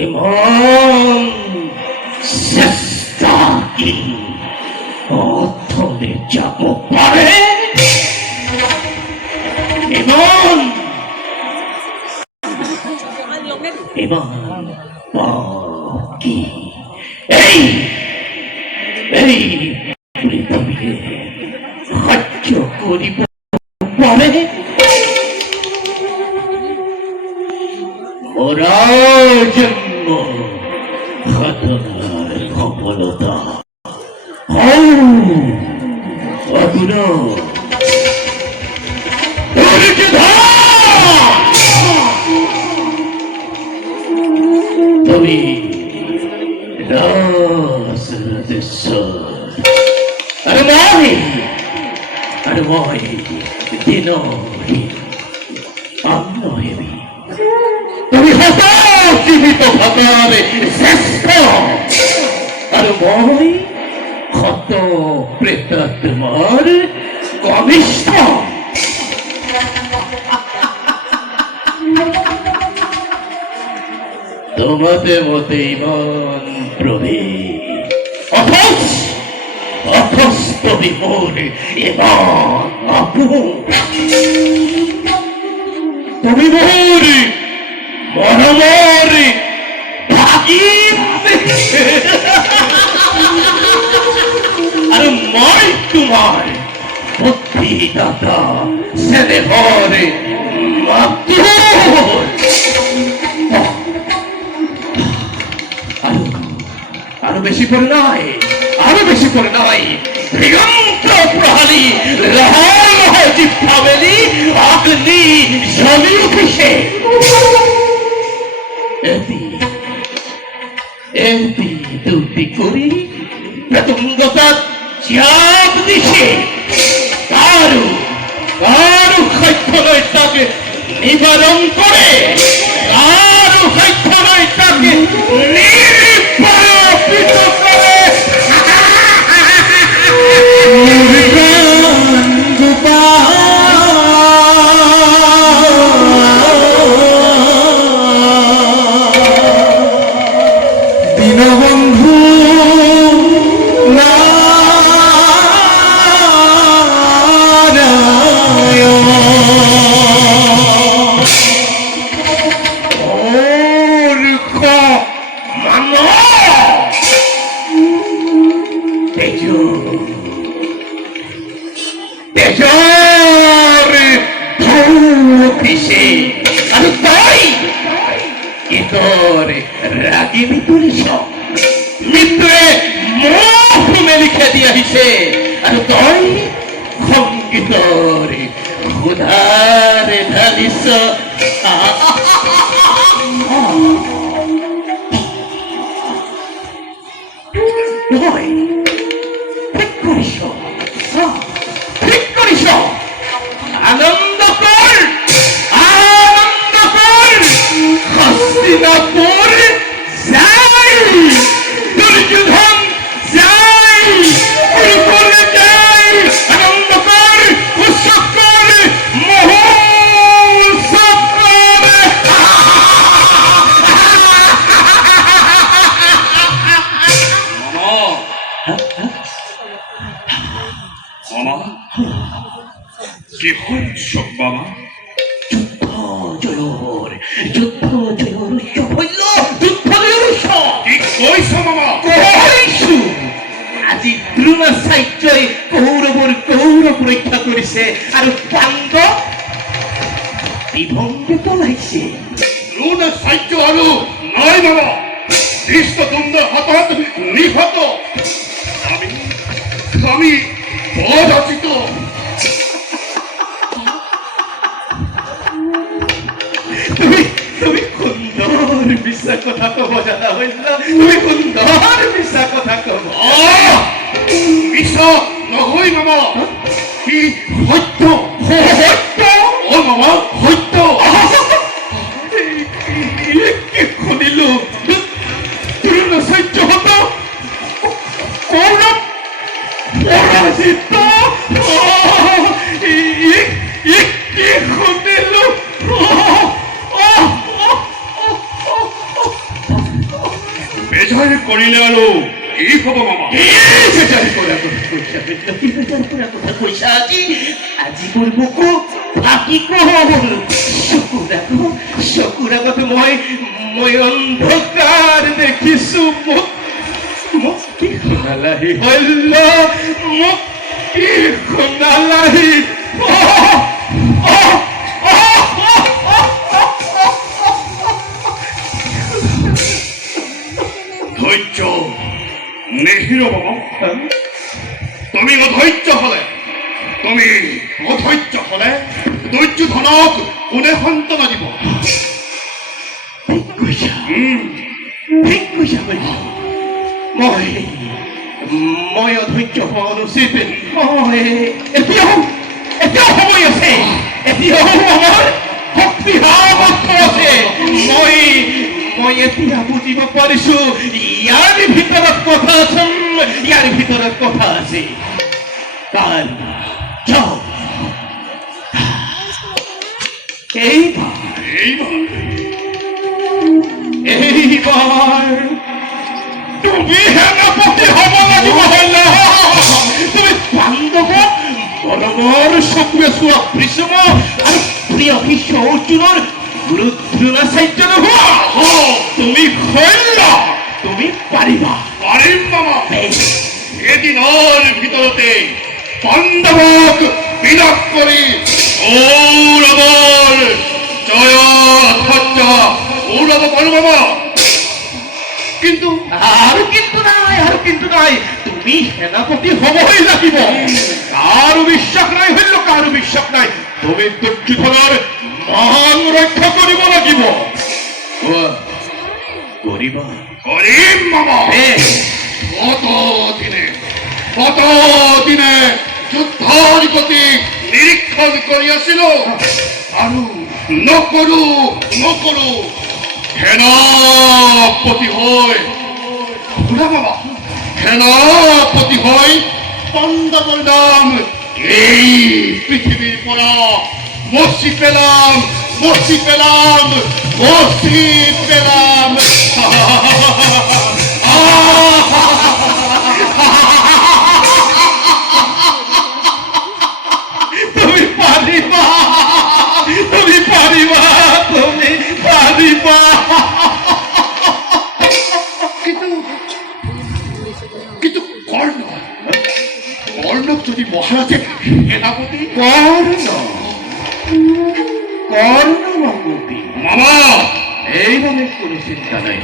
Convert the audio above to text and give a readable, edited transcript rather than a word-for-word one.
এমন চেষ্টা কি অথলে যাব পারে? এমন এমন কি এই এই পৃথিবীকে সহ্য করিব পারে? ওরা জন্ম ঘটনার সফলতা অগুণ তুমি আরে মই দিন অন্ন হেবি তুমি হত জীবিত ভগবান শ্রেষ্ঠ আর মই হত প্রেতাত্মার কনিষ্ঠ। তোমাদের মতে ইমান প্রভেদ অথচ তুমি মোর ইমান আপন। তুমি মোর মরমর ভাগিন আর মই তোমার বুদ্ধিদাতা স্নেহর মাতুর। আরো বেশি করে নয়, আরো বেশি করে নয়, দিগন্ত প্রহারী রহ জিভা মেলি অগ্নি জ্বলি উঠিছে। এমপি দুটি করি প্রতঙ্গতা চাপ দিছে। কারু কারু খাদ্য নয় তাকে নিবারণ করে, কারু খাদ্য নয় তাকে নির্বাপিত করে। দীনবন্ধু রাগিনী পুলিশ মিত্রে মুখে লিখে দিয়া হিসে আর তই সঙ্গীতরে ক্ষুধারে ঢালিস। ঠিক করিস, ঠিক করিস। আনন্দ কর, আনন্দ কর। হস্তিনাপুর যাই, দুর্যোধন যাই, কুরুকুলে যাই। আনন্দ কর, উৎসব কর, মহোৎসব কর। মামা কি উৎসব মামা? যুদ্ধ জয়র উৎসব হইল, যুদ্ধ জয়র উৎসব। কি কইছ মামা? কইছো আজি দ্রোণাচার্যই কৌরবর কৌরব রক্ষা করিছে আর পাণ্ডব বিভঙ্গে পলাইছে। দ্রোণাচার্য আৰু নাই মামা, ধৃষ্টদ্যুম্নৰ হাতত নিহত। আমি পরাজিত। তুমি সুন্দর মিছা কথা কব জানা হইল, তুমি সুন্দর মিছা কথা কব। মিছা নহয় মামা, কি সত্য। সত্য অ মামা, সত্য। কি শুনিলো দ্রোণাচার্য হত কৌরব পরাজিত। কি শুনিলো কৰিলে আৰু কি হ'ব মামা? চকুৰ আগতে মই অন্ধকাৰ দেখিছো মোক কি সোণালাহি হল্য মোক কি সোণালাহি ধৈৰ্য নেহিৰ মামা। তুমি অধৈৰ্য হলে দুৰ্যোধনক কোনে সন্তান দিব? ঠিক কৈছা কৈছা মই অধৈৰ্য হোৱা অনুচিত এতিয়াও সময় আছে এতিয়াও আমাৰ শক্তি সামৰ্থ্য আছে মই এতিয়া বুজিব পাৰিছো ইয়াৰ ভিতৰত কথা আছে কাৰণ এইবাৰ তুমি সেনাপতি হ'ব লাগিব তুমি পাণ্ডৱক বলবৰ চকুৰে চোৱা ভীষ্ম আৰু প্ৰিয় শিষ্য অৰ্জুনৰ দ্ৰোণাচাৰ্য নোহোৱা তুমি শৈল্য তুমি পাৰিবা পাৰিম মামা। এদিনৰ ভিতৰতে পাণ্ডৱক বিনাশ কৰি কৌৰৱৰ জয় কৌৰৱ পাৰো মামা। কিন্তু নাই তুমি সেনাপতি হবই লাগিব কাৰো বিশ্বাস নাই তুমি দুৰ্যোধনৰ মান ৰক্ষা কৰিব লাগিব কৰিম মামা। কতদিনে যুদ্ধৰ গতি নিৰীক্ষণ কৰি আছিলো আৰু নকৰো সেনাপতি হৈ পাণ্ডৱৰ নাম এই পৃথিৱীৰ পৰা মচি পেলাম তুমি পাৰিবা কিন্তু কৰ্ণক যদি মহাৰাজে সেনাপতি কৰ্ণমতি মামা এইভাবে কোনো চিন্তা নাই